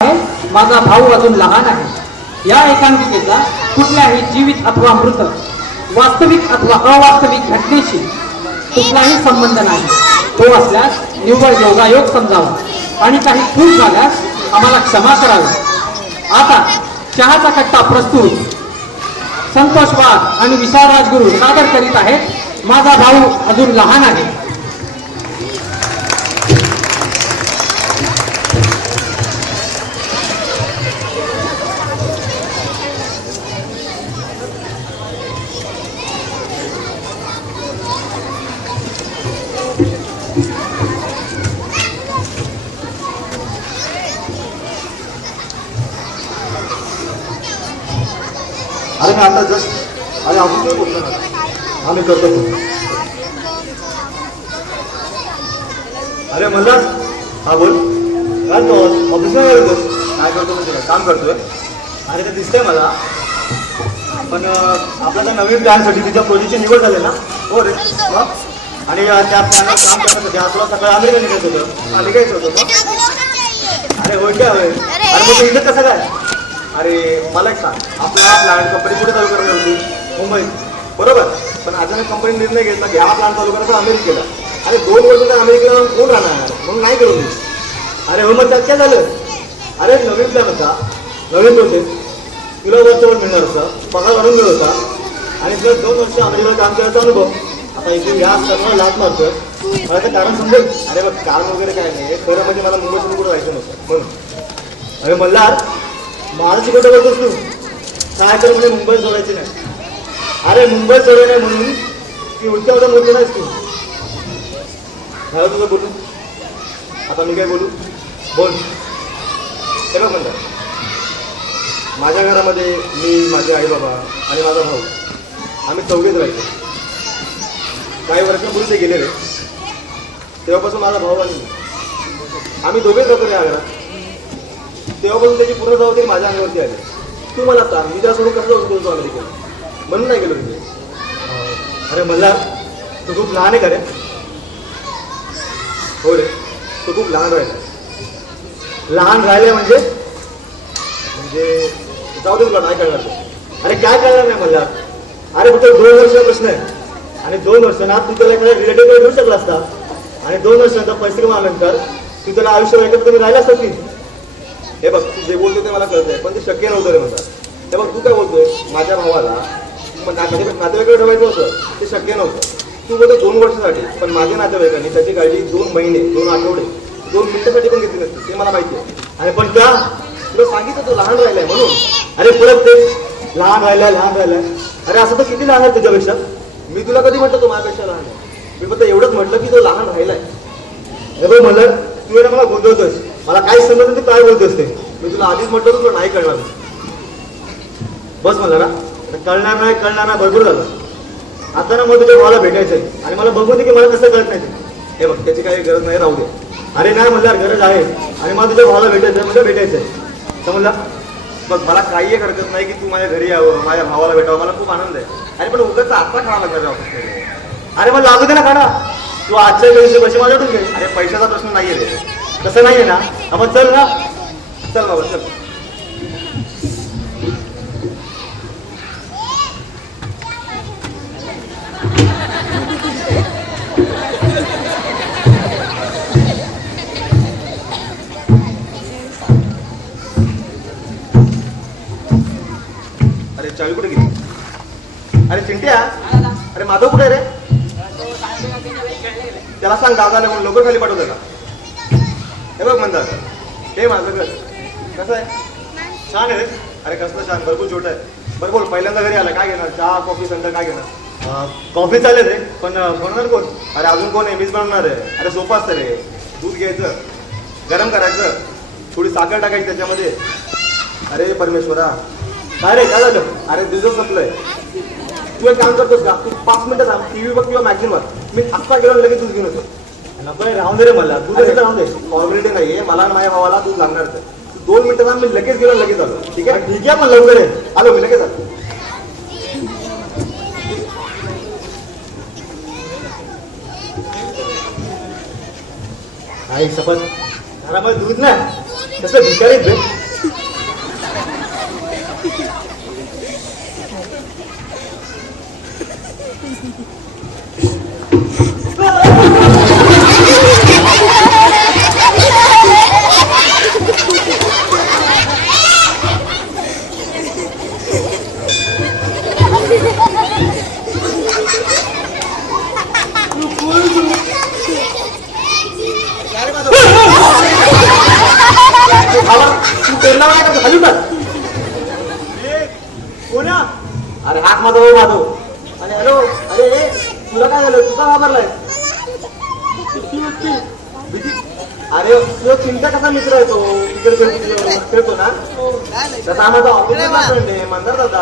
आहे. माझा भाऊ अजून लहान आहे. या एकांकिकेचा कुठल्याही जीवित अथवा मृत वास्तविक अथवा अवास्तविक घटनेशी कुठलाही संबंध नाही. तो असल्यास निव्वळ योगायोग समजावा आणि काही चूक झाल्यास आम्हाला क्षमा करावी. आता चहाचा कट्टा प्रस्तुत. संतोष वाघ आणि विशाल राजगुरू सादर करीत आहेत. माझा भाऊ अजून लहान आहे. मी आता जस्ट अरे अजून बोलतो? आम्ही करतो. अरे म्हणलास हा बोल. काय तो? ऑफिसला येतोस काय करतो म्हणजे काय काम करतोय. अरे ते दिसतंय मला. पण आपल्या त्या नवीन प्लॅनसाठी तिच्या प्रोजेक्टची निवड झाली ना. हो रे? आणि त्या प्लॅनवर काम करण्यासाठी आज तुला सकाळी अमेरिका निघायचं होतं. हा, निघायचं होतं? अरे होय काय होय? अरे. मग इथं कसं काय? अरे मला एक सांग. आपला प्लांट कंपनी कुठे चालू करणार होती मुंबईत बरोबर? पण अचानक कंपनी निर्णय घेतला की हा प्लांट चालू करायचा अमेरिकेला. अरे दोन वर्ष तर अमेरिकेला कोण राहणार? म्हणून नाही करू मी अरे हो मग त्यात काय झालं? अरे नवीन प्लॅन होता. नवीन प्रोजेक्ट तुला वर्षभर मिळणार होतं पगार वाढून मिळत होता आणि तुला दोन वर्ष अमेरिकेला काम करायचा अनुभव. आता इथे या सर्व लाट मारतोय. मला ते कारण समजेल. अरे बघ कारण वगैरे काय नाही. खरं म्हणजे मला मुंबईतून सोडून कुठं जायचं नव्हतं. म्हणून. अरे मल्हार माझं शिकवतो बघतोस तू? काय तर म्हणजे मुंबई सोडायची नाही. अरे मुंबई सोडाय नाही म्हणून की उलट्या उद्या बोलतो नाहीस तू. झालं तुझं बोलू आता मी काय बोलू? बोल. हे बघ म्हणतात माझ्या घरामध्ये मी माझे आई बाबा आणि माझा भाऊ आम्ही चौघेच राहायचो. काही वर्षापूर्वी ते गेलेले. तेव्हापासून माझा भाऊ आणि आम्ही दोघेच राहतो या घरात. तेव्हापासून त्याची पूर्ण जबाबदारी माझ्या अंगावरती आली. तू मला सांग मी त्या सोडून कसं जाऊ बोलतो अमेरिकेला म्हणून नाही गेलो तिथे अरे मला तू खूप लहान आहे का रे? हो रे तू खूप लहान राहिला. लहान राहिले म्हणजे? म्हणजे जाऊ दे तुला नाही कळणार ते. अरे काय कळणार नाही मला अरे फक्त दोन वर्षाचा प्रश्न आहे. आणि दोन वर्षांना तू त्याला एखाद्या रिलेटिव्ह घेऊ शकला असता. आणि दोन वर्षांचा पैसे कमावल्यानंतर तू त्याला आयुष्य एकत्र राहिला असता की? हे बघ तू जे बोलतो ते मला कळत आहे पण ते शक्य नव्हतं रे म्हणतात. हे बघ तू काय बोलतोय? माझ्या भावाला पण नातेवाईकडे ठेवायचं होतं ते शक्य नव्हतं. तू बोलतो दोन वर्षासाठी पण माझ्या नातेवाईकांनी त्याची काळजी दोन महिने दोन आठवडे दोन मिनिटासाठी पण घेतली नसते ते मला माहिती आहे. अरे पण का तुला सांगितलं तो लहान राहिलाय म्हणून. अरे परत ते लहान राहिलाय लहान राहिलाय. अरे असं तर किती लहान आहे तुझ्यापेक्षा? मी तुला कधी म्हटलं तो माझ्यापेक्षा लहान आहे? मी फक्त एवढंच म्हटलं की तो लहान राहिलाय. हे बघ म्हणलं तू मला गोंधळतोस मला काही समजत नाही तू काय बोलत असते? मी तुला आधीच म्हटलं तुला नाही कळणार. बस म्हणलं ना कळणार नाही कळणार नाही भरपूर झालं. आता ना मग तुझ्या भावाला भेटायचं आहे. आणि मला बघू दे की मला कसं कळत नाही हे बघ त्याची काही गरज नाही राहू दे. अरे नाही म्हणणार गरज आहे. आणि मला तुझ्या भावाला भेटायचं म्हणजे भेटायचं आहे. समजला? बघ मला काही एक हरकत नाही की तू माझ्या घरी यावं माझ्या भावाला भेटावं. मला खूप आनंद आहे. अरे पण उगाच आता खावा लागला अरे मग लागू दे ना खाना तू आजच्या दिवशी पैसे माझ्याकडून घे. अरे पैशाचा प्रश्न नाहीये आहे तसं नाहीये ना? हा मग चल ना. चल बाबा चल. अरे चावी कुठे गेली? अरे चिंट्या. अरे माधव कुठे आहे रे? त्याला सांग दादाने म्हणून. लवकर खाली पाठवतं का हे बघ म्हणतात हे माझं घर. कसं आहे? छान आहे रे. अरे कसलं छान. भरपूर छोटं आहे. बरं बोल पहिल्यांदा घरी आला. काय घेणार? चहा कॉफी संध्या काय घेणार? कॉफी चालेल रे पण बनवणार कोण? अरे अजून कोण आहे? मीच बनवणार आहे. अरे सोपं असतं रे. दूध घ्यायचं गरम करायचं थोडी साखर टाकायची त्याच्यामध्ये. अरे परमेश्वरा. काय रे काय झालं? अरे दिवस संपलंय. तू एक काम करतोस का? तू पाच मिनिटं थांब. टीव्ही बघ किंवा मॅगझिन बघ मी आत्ता गेलो लगेच दूध घेऊन येतो. नको राहून दे रे मला. तर राहून दे. फॉर्मॅलिटी नाहीये. मला आणि माझ्या भावाला तू दोन मिनिटं थांब मी लगेच गेलो लगेच आलो. ठीक आहे? ठीक आहे पण लवकर आहे आलो मी लगेच आलो. आई शपथ घरामध्ये दूध ना तसं भिकारीच झालं तुझा घाबरलाय भीती अरे तो चिंता कसा मित्र आहे तो? तिकडे खेळतो ना? तसा माझा ऑफिसला फ्रेंड आहे मंदार दादा.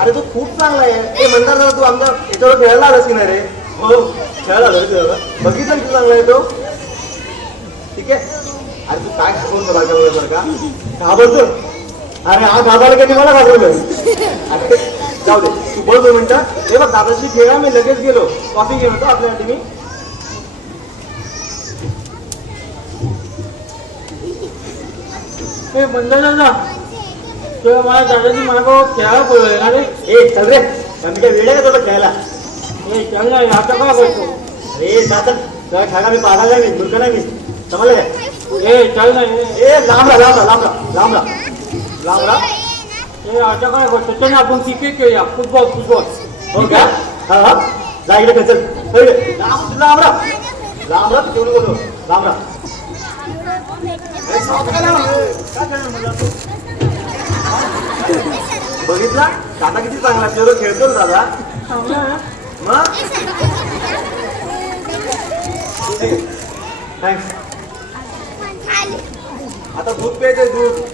अरे तो खूप चांगला आहे. ए मंदार दादा तू आमचा याच्यावर खेळायला आलास की नाही रे? हो खेळायला आलो दादा बघितलं किती चांगला आहे तो? ठीक आहे. अरे तू काय घाबरतो बायकामुळे बरं का? घाबरतो. अरे हा घाबरला की मला घाबरलं अरे जाऊ दे. तू बोलतो दोन हे बघ दादाशी खेळा मी लगेच गेलो। कॉफ़ी घेऊन येतो आपल्यासाठी मी। ए मंदार दादा तेव्हा मला दादाजी मला खेळायला बोलवलं ना रे ए चल रे मी काय वेळ आहे का तुला खेळायला? ए चल ना आता काय करतो अरे दादा तुला खेळा मी पाहणार नाही मी मूर्ख नाही मी समजलं काय ए चल ना ए। लांब राहा लांब राहा लांब राहा लांब राहा। लांब राहा। ए, आता काय करतो चल ना आपण क्रिकेट खेळूया फुटबॉल फुटबॉल। हो का हा हा जा इकडे खेळ चल हो इकडे. लांब लांब राहा लांब राहा तेवढं बोलतो लांब राहा? बघितला दादा किती चांगला तेवढं खेळतो ना दादा. मग थँक्स आता दूध प्यायचंय दूध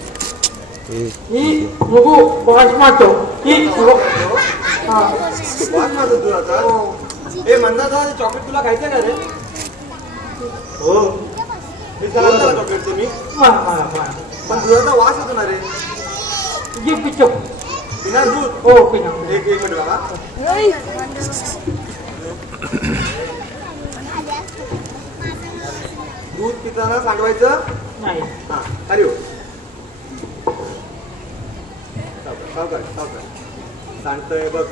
ही नको बॉस मारतो ही. हा. वाट माझं दूध आता ए म्हणता दादा चॉकलेट तुला खायचंय का रे? हो. हे चला चॉकलेट मी मारा, मारा. पण दुधाचा वास येतो ना रे. ये पिचो. पिणार दूध? हो पिना एक एक मिनिट दूध पिताना सांडवायचं? नाही. हा खाली हो. सावकाश सावकाश सांगतोय बघ.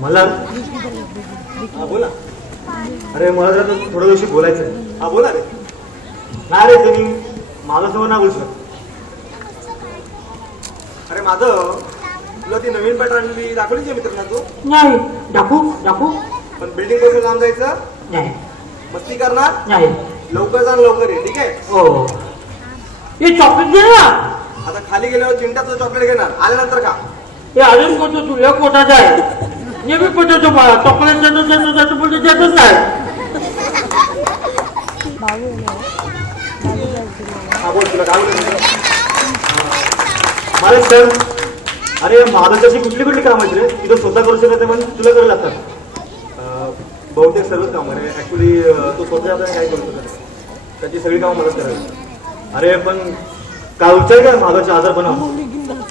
मला? हा बोला. अरे मला जरा थोड्या दिवशी बोलायचं आहे. हा बोला रे. नाही रे तुम्ही माझ्यासमोर नाही बोलू शकत. अरे माझं? तुला ती नवीन पॅटर्न आणली दाखवली का मित्रांना तू. नाही. दाखवू? दाखवू? पण बिल्डिंगपासून लांब जायचं? नाही. मस्ती करणार? नाही. लवकर जा लवकर ये ठीक आहे? हो. हे चॉकलेट दे ना. आता खाली गेल्यावर चिंटाचं चॉकलेट घेणार. आल्यानंतर खा. हे अजून कोणतं तुझ्या कोटाचं आहे? नेहमी पटवतो मला चॉकलेट जातो जातो जातो पण ते नाही. तुला काय सर अरे माझं तशी कुठली कुठली कामं आहेत रे? तिथं स्वतः करू शकत नाही पण तुला करायला लागतात बहुतेक सर्वच कामं रे. ॲक्च्युली तो स्वतः काय करू शकत त्याची सगळी कामं मदत करावी अरे पण काय विचार आजार बनव आजारपणा.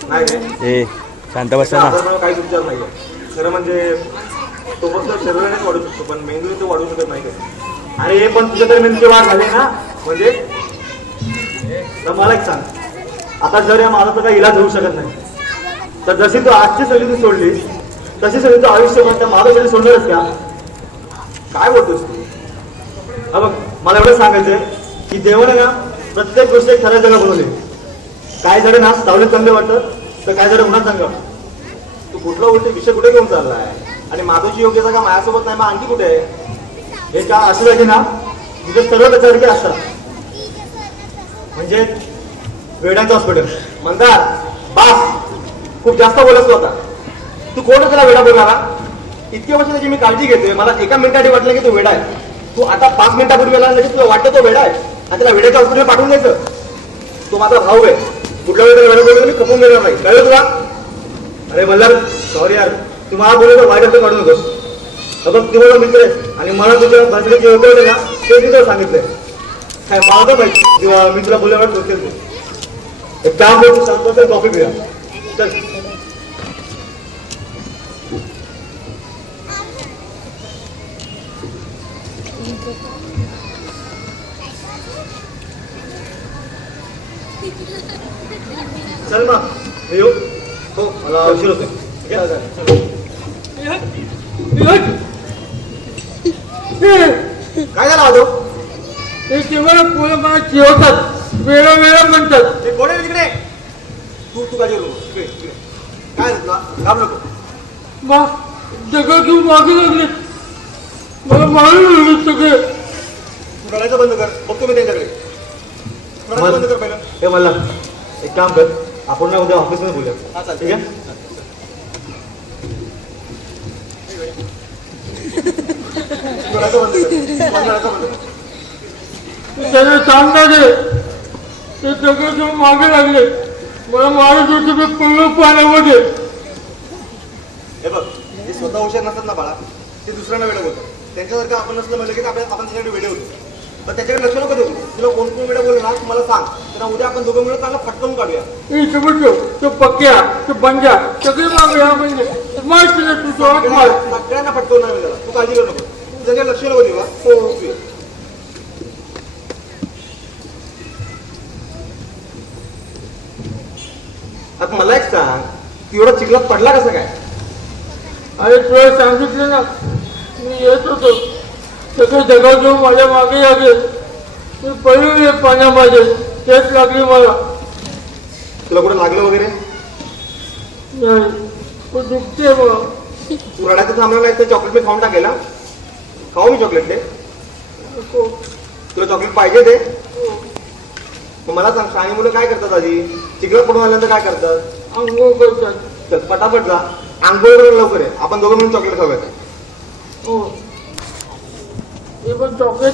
नाही शांत बसा ना. आजारपणा काहीच उपचार नाही खरं म्हणजे तो फक्त शरीरानेच वाढू शकतो पण मेंदूने तो वाढू शकत नाही आणि अरे पण तुझ्या तरी मेंदूची वाढ झाली ना. म्हणजे? तर मला एक सांग. आता जर या माझा काही इलाज होऊ शकत नाही तर जशी तू आजची सगळी तू सोडलीस तशी सगळी तू आयुष्यभर त्या माझं सगळी सोडणारच का? काय बोलतोस तू? हा बघ मला एवढं सांगायचंय की देवाने ना प्रत्येक गोष्ट एक खऱ्या जगा बनवली. काय जण ना सावलीत चांगले वाटतं तर काय जण उन्हात चांगलं वाटतं. कुठला उलटे विषय कुठे घेऊन चाललाय? आणि माधवची योग्य जागा माझ्यासोबत नाही? मग आणखी कुठे? आहे हे का अशी जागी ना? तिथे सर्व त्याच्यासारखे असतात. म्हणजे वेडांचं हॉस्पिटल म्हणतात बास खूप जास्त बोलत होता. तू कोण त्याला वेडा बोलणारा? इतक्या वर्ष त्याची मी काळजी घेतोय मला एका मिनिटाने वाटलं की तो वेडा आहे. तू आता पाच मिनिटापूर्वी आला लगेच तुला वाटतं तो वेडा आहे? आणि त्याला वेड्याच्या हॉस्पिटल पाठवून द्यायचं? तो माझा भाऊ आहे. कुठल्या वेळेला वेळा बोलतो मी खपून देणार नाही. कळलं तुला? अरे मल्हार सॉरी यार. तू मला बोलतो वाईट अर्थ काढू नकोस बघ तू बोला मित्र आहे आणि मला तुझ्या भाषेने जे होते ना ते मी सांगितलंय काय मला तर माहिती. किंवा मी तुला बोलल्यावर ठोकेल तू. एक काम करतो तर कॉफी पिऊया चल. चल मग येऊ उशीर होतोय. काय झालं आजो? ते केवळ पोरं मला चिवतात वेळा वेळा म्हणतात. ते कोण आहे तिकडे? तू तू काय. काय नको. मा सगळं घेऊन मागे लागले. मला मारून लागले सगळे. तू रडायचं बंद कर. बघतो मी त्यांच्याकडे. रडायचं बंद कर पहिलं. हे मला एक काम कर. आपण ना उद्या ऑफिसमध्ये बोलूया. ठीक आहे तू रडायचं बंद कर तू रडायचं बंद कर त्याने सांगता दे ते सगळे मागे लागले मला मारत होते मी पडलो पाण्यामध्ये हे बघ जे स्वतः हुशार नसतात ना बाळा. ते दुसऱ्यांना वेळ बोलतात. त्यांच्यासारखं आपण नसलं म्हणजे की आपल्या आपण त्याच्याकडे वेळ होतो. पण त्याच्याकडे लक्ष नको देऊ. तुला कोण कोण वेळ बोलला ना मला सांग. त्यांना उद्या आपण दोघं मिळून चांगलं फटकवून काढूया. समजतो तो पक्क्या तो बंजा सगळे मागे हा म्हणजे. सगळ्यांना फटकवणार मी त्याला. तू काळजी करू नको. तू ये. आता मला एक सांग तू एवढा चिखलात पडला कसं काय अरे तुला सांगितलं ना मी येत होतो सगळे घेऊन माझ्या मागे लागले मी पडलो पाण्यामध्ये तेच लागली मला तुला कुठं लागलं वगैरे नाही पण दुखते मला तू रडायचं थांबला नाही तर चॉकलेट मी खाऊन टाकेल हा? खाऊ मी चॉकलेट ते. नको. तुला चॉकलेट पाहिजे ते? मग मला सांग शाळी मुलं काय करतात आधी? चिखलात पडून आल्यानंतर काय करतात? अंघोळ करतात. चल पटापट जा. आंघोळ करून लवकर आहे आपण दोघं मिळून चॉकलेट खाऊयात. हो. हे पण चॉकलेट